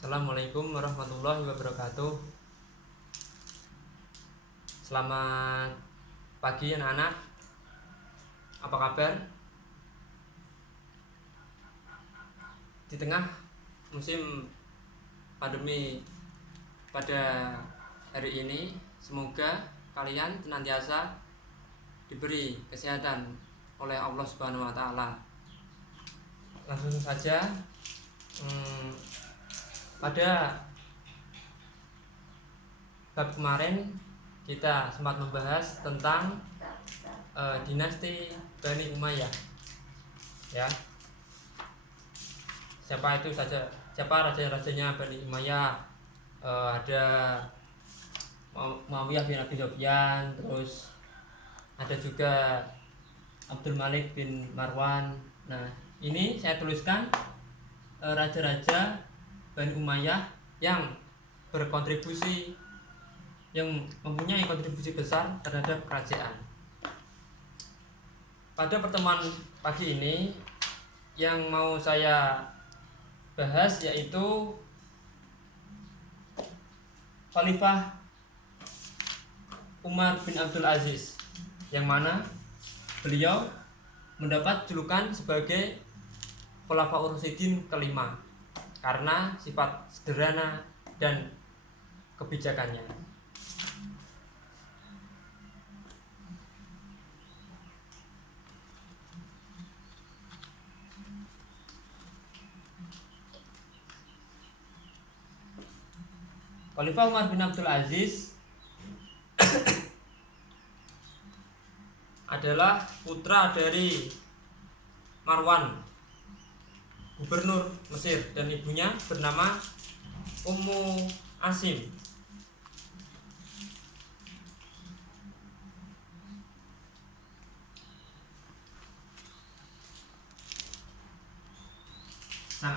Assalamualaikum warahmatullahi wabarakatuh. Selamat pagi anak-anak. Apa kabar? Di tengah musim pandemi pada hari ini, semoga kalian senantiasa diberi kesehatan oleh Allah Subhanahu wa taala. Langsung saja, pada bab kemarin kita sempat membahas tentang dinasti Bani Umayyah, ya. Siapa raja-rajanya Bani Umayyah? Ada Muawiyah bin Abi Sufyan, terus ada juga Abdul Malik bin Marwan. Nah, ini saya tuliskan raja-raja Bani Umayyah yang berkontribusi, yang mempunyai kontribusi besar terhadap kerajaan. Pada pertemuan pagi ini yang mau saya bahas yaitu Khalifah Umar bin Abdul Aziz, yang mana beliau mendapat julukan sebagai Khulafaur Rasyidin kelima karena sifat sederhana dan kebijakannya. Khalifah Umar bin Abdul Aziz adalah putra dari Marwan, gubernur Mesir, dan ibunya bernama Ummu Asim. Sang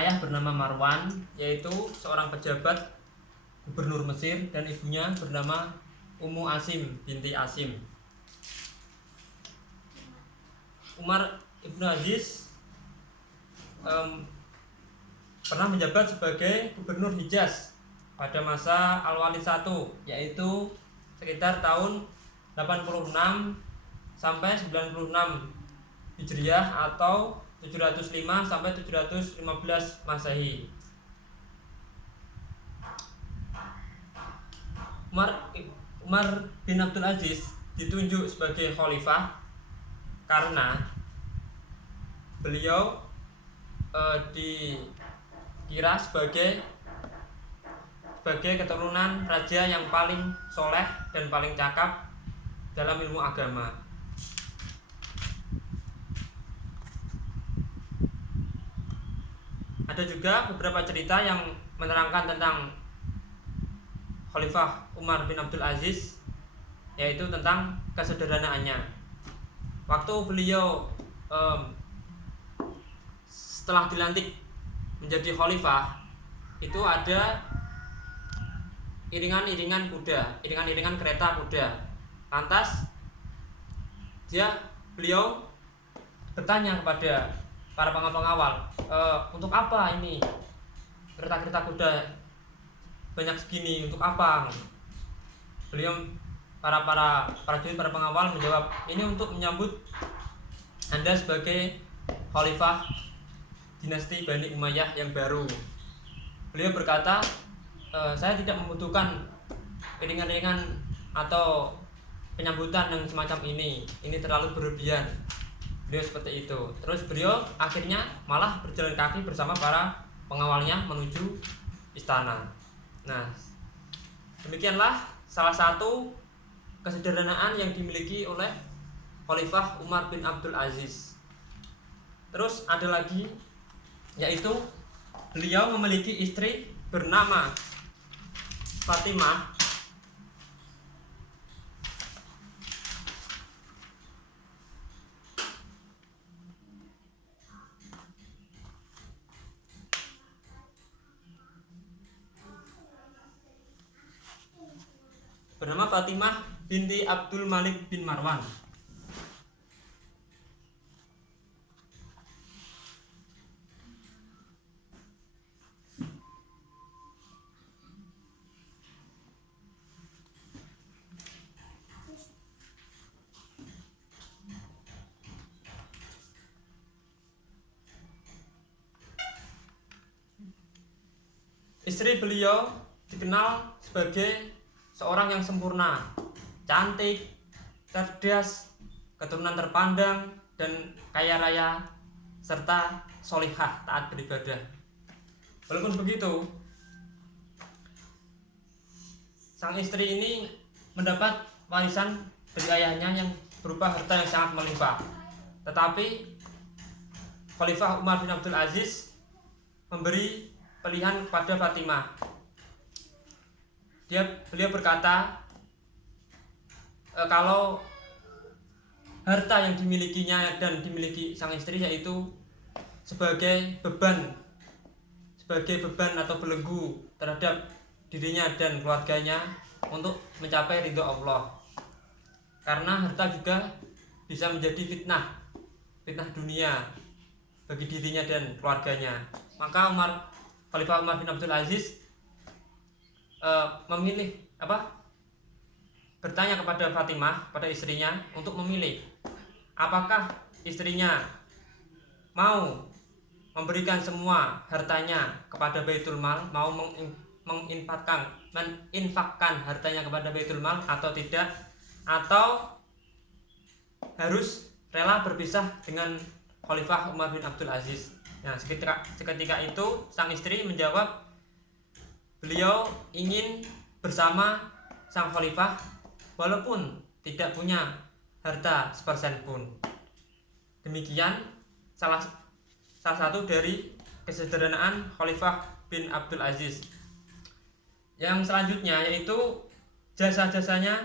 ayah bernama Marwan, yaitu seorang pejabat gubernur Mesir, dan ibunya bernama Ummu Asim binti Asim. Umar ibn Aziz pernah menjabat sebagai gubernur Hijaz pada masa Al-Walid I, yaitu sekitar tahun 86 sampai 96 Hijriah atau 705 sampai 715 Masehi. Umar bin Abdul Aziz ditunjuk sebagai khalifah karena beliau dikira sebagai keturunan raja yang paling soleh dan paling cakap dalam ilmu agama. Ada juga beberapa cerita yang menerangkan tentang Khalifah Umar bin Abdul Aziz, yaitu tentang kesederhanaannya. Waktu beliau setelah dilantik menjadi khalifah, itu ada iringan-iringan kereta kuda. Lantas beliau bertanya kepada para pengawal, untuk apa ini kereta-kereta kuda banyak segini, untuk apa? Para pengawal menjawab, ini untuk menyambut Anda sebagai khalifah dinasti Bani Umayyah yang baru. Beliau berkata, saya tidak membutuhkan iringan-iringan atau penyambutan yang semacam ini terlalu berlebihan. Beliau seperti itu. Terus beliau akhirnya malah berjalan kaki bersama para pengawalnya menuju istana. Nah, demikianlah salah satu kesederhanaan yang dimiliki oleh Khalifah Umar bin Abdul Aziz. Terus ada lagi, yaitu beliau memiliki istri bernama Fatimah. Bernama Fatimah binti Abdul Malik bin Marwan. Istri beliau dikenal sebagai seorang yang sempurna, cantik, cerdas, keturunan terpandang, dan kaya raya, serta solihah, taat beribadah. Walaupun begitu, sang istri ini mendapat warisan dari ayahnya yang berupa harta yang sangat melimpah. Tetapi Khalifah Umar bin Abdul Aziz memberi pilihan kepada Fatimah. Beliau berkata, kalau harta yang dimilikinya dan dimiliki sang istri yaitu sebagai beban atau belenggu terhadap dirinya dan keluarganya untuk mencapai ridho Allah. Karena harta juga bisa menjadi fitnah dunia bagi dirinya dan keluarganya. Maka Khalifah Umar bin Abdul Aziz bertanya kepada Fatimah, pada istrinya, untuk memilih apakah istrinya mau memberikan semua hartanya kepada Baitul Mal, mau menginfakkan hartanya kepada Baitul Mal atau tidak, atau harus rela berpisah dengan Khalifah Umar bin Abdul Aziz. Nah, seketika itu sang istri menjawab, beliau ingin bersama sang khalifah walaupun tidak punya harta sepersen pun. Demikian salah satu dari kesederhanaan Khalifah bin Abdul Aziz. Yang selanjutnya yaitu jasa-jasanya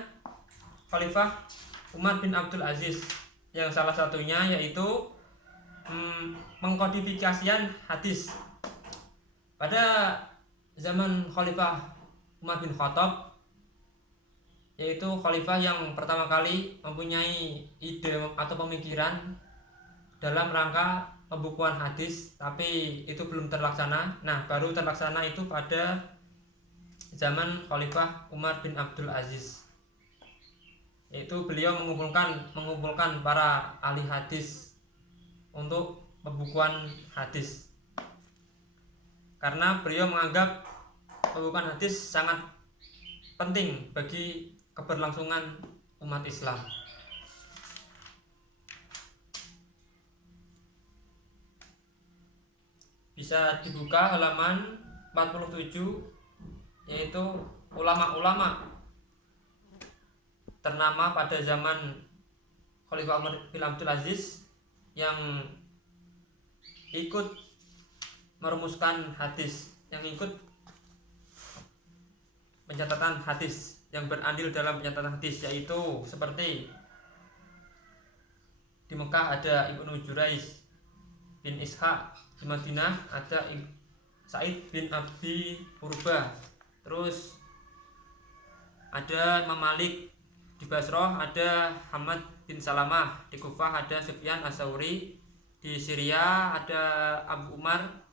Khalifah Umar bin Abdul Aziz, yang salah satunya yaitu mengkodifikasian hadis. Pada zaman Khalifah Umar bin Khattab, yaitu khalifah yang pertama kali mempunyai ide atau pemikiran dalam rangka pembukuan hadis, tapi itu belum terlaksana. Nah, baru terlaksana itu pada zaman Khalifah Umar bin Abdul Aziz, yaitu beliau mengumpulkan para ahli hadis untuk pembukuan hadis, karena beliau menganggap pembukuan hadis sangat penting bagi keberlangsungan umat Islam. Bisa dibuka halaman 47, yaitu ulama-ulama ternama pada zaman Khalifah Umar bin Abdul Aziz yang ikut merumuskan hadis, yang ikut pencatatan hadis, yang berandil dalam pencatatan hadis, yaitu seperti di Mekah ada Ibnu Jurais bin Ishaq, di Madinah ada Sa'id bin Abi Furbah, terus ada Imam Malik, di Basrah ada Hamad bin Salamah, di Kufah ada Sufyan As-Tsauri, di Syria ada Abu Umar,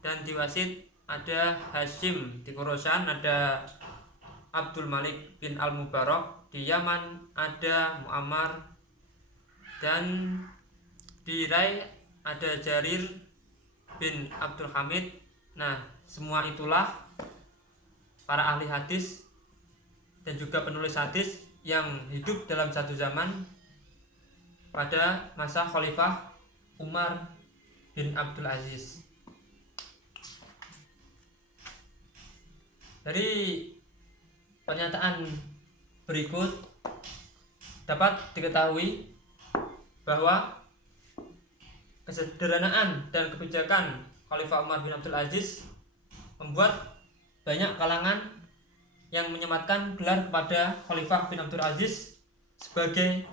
dan di Wasid ada Hashim, di Khorasan ada Abdul Malik bin Al-Mubarak, di Yaman ada Muammar, dan di Rai ada Jarir bin Abdul Hamid. Nah, semua itulah para ahli hadis dan juga penulis hadis yang hidup dalam satu zaman pada masa Khalifah Umar bin Abdul Aziz. Dari pernyataan berikut dapat diketahui bahwa kesederhanaan dan kebijakan Khalifah Umar bin Abdul Aziz membuat banyak kalangan yang menyematkan gelar kepada Khalifah bin Abdul Aziz sebagai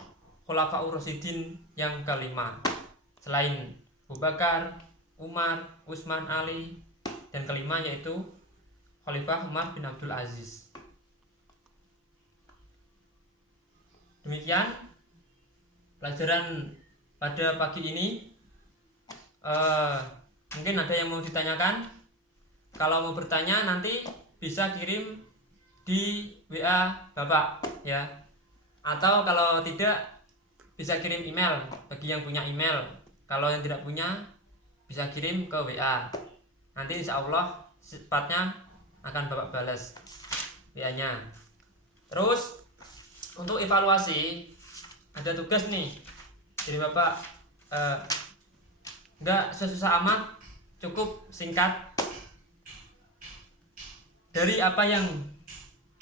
Khulafaur Rasyidin yang kelima, selain Abu Bakar, Umar, Utsman, Ali, dan kelima yaitu Khalifah Umar bin Abdul Aziz. Demikian pelajaran pada pagi ini. Mungkin ada yang mau ditanyakan. Kalau mau bertanya nanti bisa kirim di WA Bapak ya. Atau kalau tidak bisa kirim email bagi yang punya email. Kalau yang tidak punya bisa kirim ke WA. Nanti insya Allah secepatnya akan Bapak balas WA-nya. Terus untuk evaluasi ada tugas nih. Jadi Bapak enggak susah amat, cukup singkat. Dari apa yang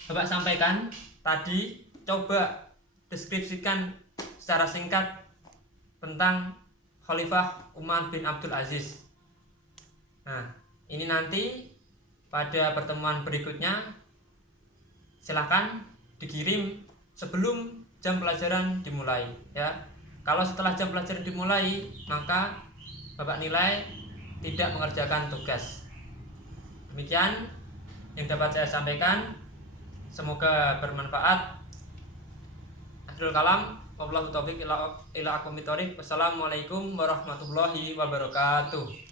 Bapak sampaikan tadi, coba deskripsikan secara singkat tentang Khalifah Umar bin Abdul Aziz. Nah, ini nanti pada pertemuan berikutnya silahkan dikirim sebelum jam pelajaran dimulai ya. Kalau setelah jam pelajaran dimulai, maka Bapak nilai tidak mengerjakan tugas. Demikian yang dapat saya sampaikan. Semoga bermanfaat. Akhirul kalam, wabillahi taufiq ila aqwamit thoriq. Wassalamualaikum warahmatullahi wabarakatuh.